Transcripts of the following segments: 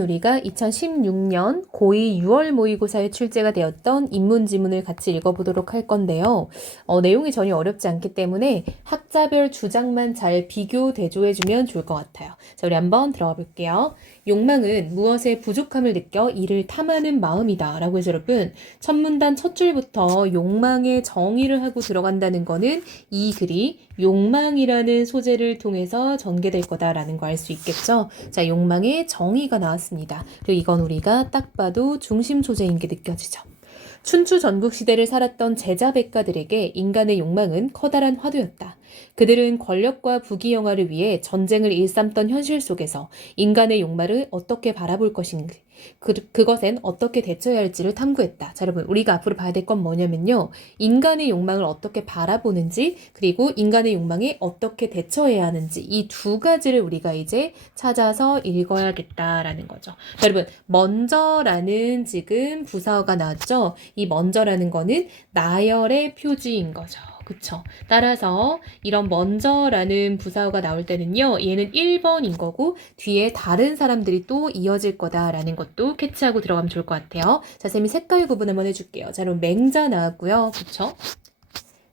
우리가 2016년 고2 6월 모의고사에 출제가 되었던 인문지문을 같이 읽어보도록 할 건데요. 내용이 전혀 어렵지 않기 때문에 학자별 주장만 잘 비교, 대조해주면 좋을 것 같아요. 자, 우리 한번 들어가 볼게요. 욕망은 무엇에 부족함을 느껴 이를 탐하는 마음이다 라고 해서 여러분 첫 문단 첫 줄부터 욕망의 정의를 하고 들어간다는 거는 이 글이 욕망이라는 소재를 통해서 전개될 거다라는 거 알 수 있겠죠. 자, 욕망의 정의가 나왔습니다. 그리고 이건 우리가 딱 봐도 중심 소재인 게 느껴지죠. 춘추 전국시대를 살았던 제자백가들에게 인간의 욕망은 커다란 화두였다. 그들은 권력과 부귀영화를 위해 전쟁을 일삼던 현실 속에서 인간의 욕망을 어떻게 바라볼 것인지, 그것엔 어떻게 대처해야 할지를 탐구했다. 자, 여러분, 우리가 앞으로 봐야 될 건 뭐냐면요. 인간의 욕망을 어떻게 바라보는지, 그리고 인간의 욕망에 어떻게 대처해야 하는지, 이 두 가지를 우리가 이제 찾아서 읽어야겠다라는 거죠. 자, 여러분, 먼저라는 지금 부사어가 나왔죠? 이 먼저라는 거는 나열의 표지인 거죠. 그쵸? 따라서 이런 먼저라는 부사어가 나올 때는요. 얘는 1번인 거고 뒤에 다른 사람들이 또 이어질 거다라는 것도 캐치하고 들어가면 좋을 것 같아요. 자, 쌤이 색깔 구분 한번 해줄게요. 자, 그럼 맹자 나왔고요. 그쵸?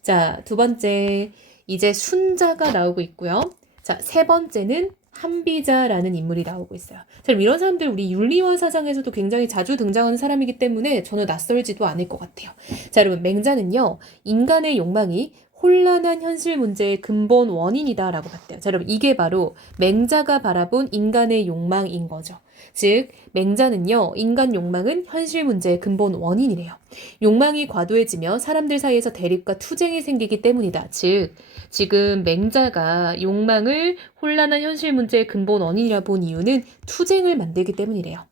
자, 두 번째 이제 순자가 나오고 있고요. 자, 세 번째는 한비자라는 인물이 나오고 있어요. 자, 그럼 이런 사람들 우리 윤리와 사상에서도 굉장히 자주 등장하는 사람이기 때문에 저는 낯설지도 않을 것 같아요. 자, 여러분 맹자는요. 인간의 욕망이 혼란한 현실 문제의 근본 원인이다라고 봤대요. 자, 여러분 이게 바로 맹자가 바라본 인간의 욕망인 거죠. 즉 맹자는요. 인간 욕망은 현실 문제의 근본 원인이래요. 욕망이 과도해지며 사람들 사이에서 대립과 투쟁이 생기기 때문이다. 즉 지금 맹자가 욕망을 혼란한 현실 문제의 근본 원인이라 본 이유는 투쟁을 만들기 때문이래요.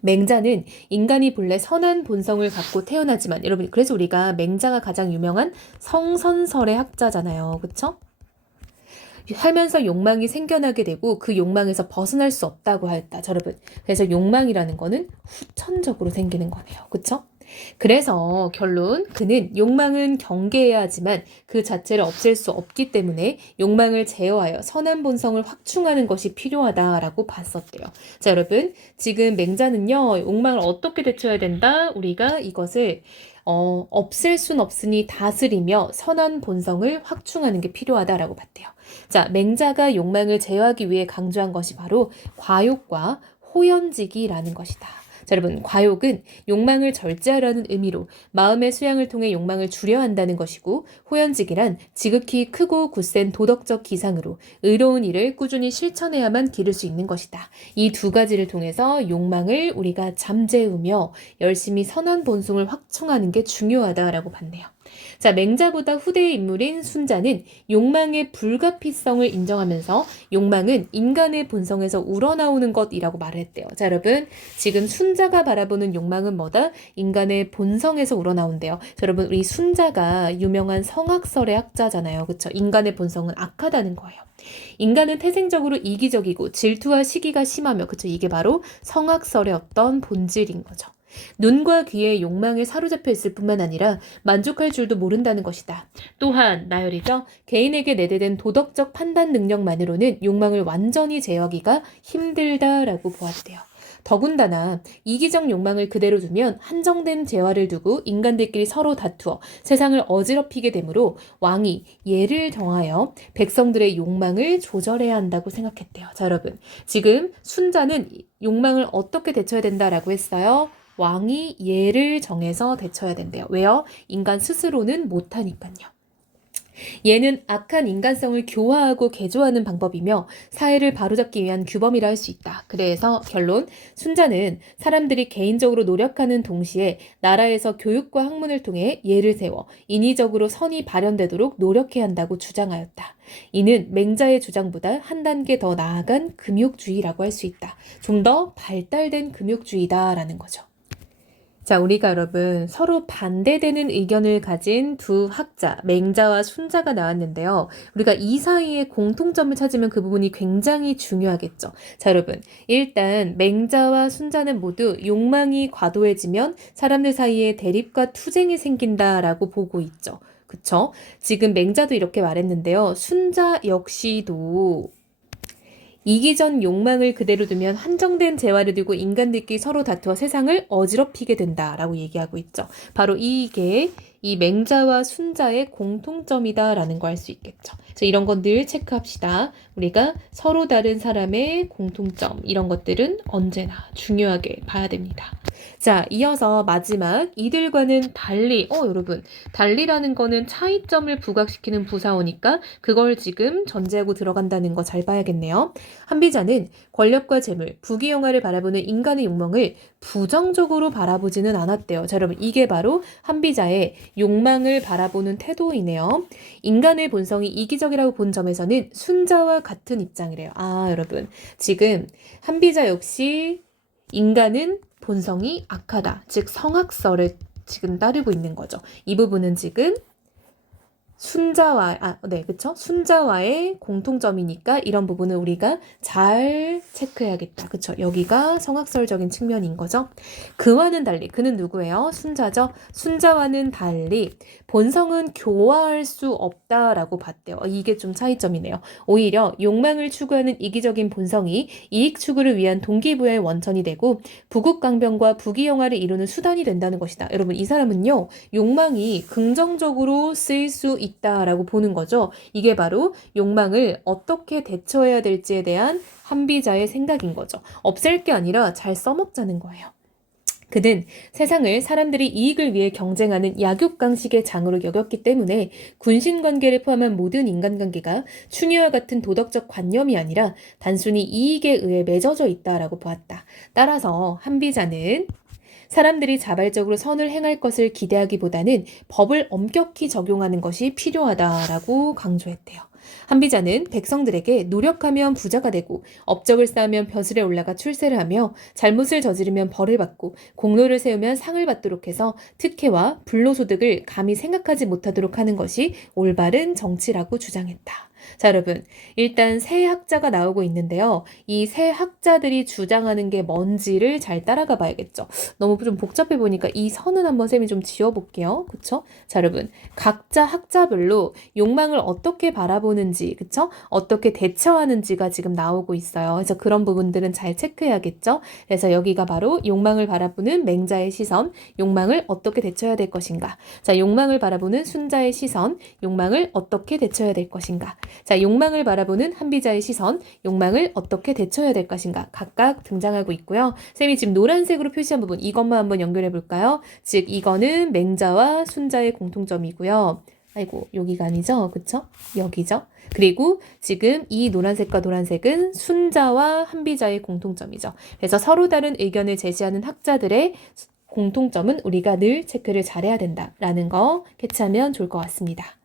맹자는 인간이 본래 선한 본성을 갖고 태어나지만 여러분 그래서 우리가 맹자가 가장 유명한 성선설의 학자잖아요. 그쵸? 살면서 욕망이 생겨나게 되고 그 욕망에서 벗어날 수 없다고 했다. 여러분 그래서 욕망이라는 거는 후천적으로 생기는 거네요. 그쵸? 그래서 결론 그는 욕망은 경계해야 하지만 그 자체를 없앨 수 없기 때문에 욕망을 제어하여 선한 본성을 확충하는 것이 필요하다라고 봤었대요. 자, 여러분 지금 맹자는요 욕망을 어떻게 대처해야 된다? 우리가 이것을 없앨 순 없으니 다스리며 선한 본성을 확충하는 게 필요하다라고 봤대요. 자, 맹자가 욕망을 제어하기 위해 강조한 것이 바로 과욕과 호연지기라는 것이다. 자, 여러분 과욕은 욕망을 절제하라는 의미로 마음의 수양을 통해 욕망을 줄여야 한다는 것이고 호연지기란 지극히 크고 굳센 도덕적 기상으로 의로운 일을 꾸준히 실천해야만 기를 수 있는 것이다. 이 두 가지를 통해서 욕망을 우리가 잠재우며 열심히 선한 본성을 확충하는 게 중요하다라고 봤네요. 자, 맹자보다 후대의 인물인 순자는 욕망의 불가피성을 인정하면서 욕망은 인간의 본성에서 우러나오는 것이라고 말을 했대요. 자, 여러분 지금 순자가 바라보는 욕망은 뭐다? 인간의 본성에서 우러나온대요. 자, 여러분 우리 순자가 유명한 성악설의 학자잖아요. 그쵸? 인간의 본성은 악하다는 거예요. 인간은 태생적으로 이기적이고 질투와 시기가 심하며 그쵸? 이게 바로 성악설의 어떤 본질인 거죠. 눈과 귀에 욕망에 사로잡혀 있을 뿐만 아니라 만족할 줄도 모른다는 것이다. 또한 나열이죠. 개인에게 내재된 도덕적 판단 능력만으로는 욕망을 완전히 제어하기가 힘들다라고 보았대요. 더군다나 이기적 욕망을 그대로 두면 한정된 재화를 두고 인간들끼리 서로 다투어 세상을 어지럽히게 되므로 왕이 예를 정하여 백성들의 욕망을 조절해야 한다고 생각했대요. 자, 여러분 지금 순자는 욕망을 어떻게 대처해야 된다라고 했어요? 왕이 예를 정해서 대처해야 된대요. 왜요? 인간 스스로는 못하니까요. 얘는 악한 인간성을 교화하고 개조하는 방법이며 사회를 바로잡기 위한 규범이라 할 수 있다. 그래서 결론, 순자는 사람들이 개인적으로 노력하는 동시에 나라에서 교육과 학문을 통해 예를 세워 인위적으로 선이 발현되도록 노력해야 한다고 주장하였다. 이는 맹자의 주장보다 한 단계 더 나아간 금욕주의라고 할 수 있다. 좀 더 발달된 금욕주의다라는 거죠. 자, 우리가 여러분 서로 반대되는 의견을 가진 두 학자, 맹자와 순자가 나왔는데요. 우리가 이 사이에 공통점을 찾으면 그 부분이 굉장히 중요하겠죠. 자, 여러분 일단 맹자와 순자는 모두 욕망이 과도해지면 사람들 사이에 대립과 투쟁이 생긴다라고 보고 있죠. 그쵸? 지금 맹자도 이렇게 말했는데요. 순자 역시도 이기적 욕망을 그대로 두면 한정된 재화를 두고 인간들끼리 서로 다투어 세상을 어지럽히게 된다라고 얘기하고 있죠. 바로 이게 이 맹자와 순자의 공통점이다라는 거 알 수 있겠죠. 그래서 이런 건 늘 체크합시다. 우리가 서로 다른 사람의 공통점 이런 것들은 언제나 중요하게 봐야 됩니다. 자, 이어서 마지막 이들과는 달리 여러분 달리라는 거는 차이점을 부각시키는 부사어니까 그걸 지금 전제하고 들어간다는 거 잘 봐야겠네요. 한비자는 권력과 재물, 부귀영화를 바라보는 인간의 욕망을 부정적으로 바라보지는 않았대요. 자, 여러분 이게 바로 한비자의 욕망을 바라보는 태도이네요. 인간의 본성이 이기적이라고 본 점에서는 순자와 같은 입장이래요. 아, 여러분 지금 한비자 역시 인간은 본성이 악하다. 즉 성악설을 지금 따르고 있는 거죠. 이 부분은 지금 순자와의 공통점이니까 이런 부분은 우리가 잘 체크해야겠다. 그쵸? 여기가 성악설적인 측면인 거죠. 그와는 달리, 그는 누구예요? 순자죠? 순자와는 달리 본성은 교화할 수 없다라고 봤대요. 이게 좀 차이점이네요. 오히려 욕망을 추구하는 이기적인 본성이 이익 추구를 위한 동기부여의 원천이 되고 부국강병과 부귀영화를 이루는 수단이 된다는 것이다. 여러분 이 사람은요. 욕망이 긍정적으로 쓰일 수 있다라고 보는 거죠. 이게 바로 욕망을 어떻게 대처해야 될지에 대한 한비자의 생각인 거죠. 없앨 게 아니라 잘 써먹자는 거예요. 그는 세상을 사람들이 이익을 위해 경쟁하는 약육강식의 장으로 여겼기 때문에 군신관계를 포함한 모든 인간관계가 충의와 같은 도덕적 관념이 아니라 단순히 이익에 의해 맺어져 있다라고 보았다. 따라서 한비자는 사람들이 자발적으로 선을 행할 것을 기대하기보다는 법을 엄격히 적용하는 것이 필요하다라고 강조했대요. 한비자는 백성들에게 노력하면 부자가 되고 업적을 쌓으면 벼슬에 올라가 출세를 하며 잘못을 저지르면 벌을 받고 공로를 세우면 상을 받도록 해서 특혜와 불로소득을 감히 생각하지 못하도록 하는 것이 올바른 정치라고 주장했다. 자, 여러분 일단 세 학자가 나오고 있는데요. 이 세 학자들이 주장하는 게 뭔지를 잘 따라가 봐야겠죠. 너무 좀 복잡해 보니까 이 선은 한번 쌤이 좀 지워볼게요. 그쵸? 자, 여러분 각자 학자별로 욕망을 어떻게 바라보는지 그쵸? 어떻게 대처하는지가 지금 나오고 있어요. 그래서 그런 부분들은 잘 체크해야겠죠. 그래서 여기가 바로 욕망을 바라보는 맹자의 시선, 욕망을 어떻게 대처해야 될 것인가. 자, 욕망을 바라보는 순자의 시선, 욕망을 어떻게 대처해야 될 것인가. 자, 욕망을 바라보는 한비자의 시선, 욕망을 어떻게 대처해야 될 것인가 각각 등장하고 있고요. 쌤이 지금 노란색으로 표시한 부분 이것만 한번 연결해 볼까요? 즉 이거는 맹자와 순자의 공통점이고요. 아이고 여기가 아니죠? 그쵸? 여기죠? 그리고 지금 이 노란색과 노란색은 순자와 한비자의 공통점이죠. 그래서 서로 다른 의견을 제시하는 학자들의 공통점은 우리가 늘 체크를 잘해야 된다라는 거 캐치하면 좋을 것 같습니다.